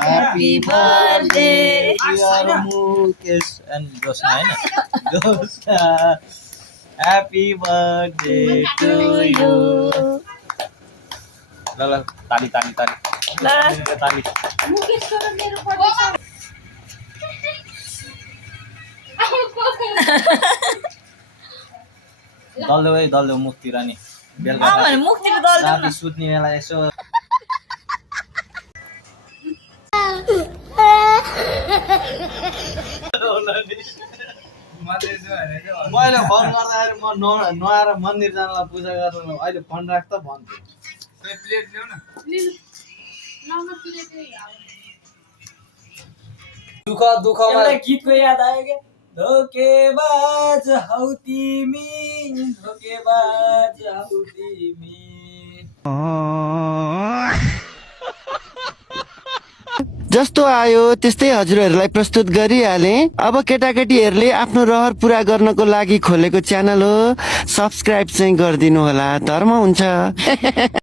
Happy birthday, dear Mukesh and Josna, है ना? Josna, happy birthday to you. ल ताली ताली ताली ताली मुकेश को मेरो बर्थडे दल्दो मुक्ति रानी अँ भने मुक्तिको दल देऊ न राति सुत्ने बेला यसो मैले फोन गर्दाखेरि म नआएर मन्दिर जानलाई पूजा गर्नु अहिले फोन राख त भन्छु प्लेट ल्याउ न नम्बर प्लेट दुःखमा एउटा गीतको याद आयो के धोकेबाज हौ तिमी धोकेबाज हौ तिमी जस्तो आयो त्यस्तै हजुरहरूलाई प्रस्तुत गरिहाले। अब केटाकेटीहरूले आफ्नो रहर पुरा गर्नको लागि खोलेको च्यानल हो, सब्स्क्राइब चाहिँ गरिदिनु होला, धर्म हुन्छ।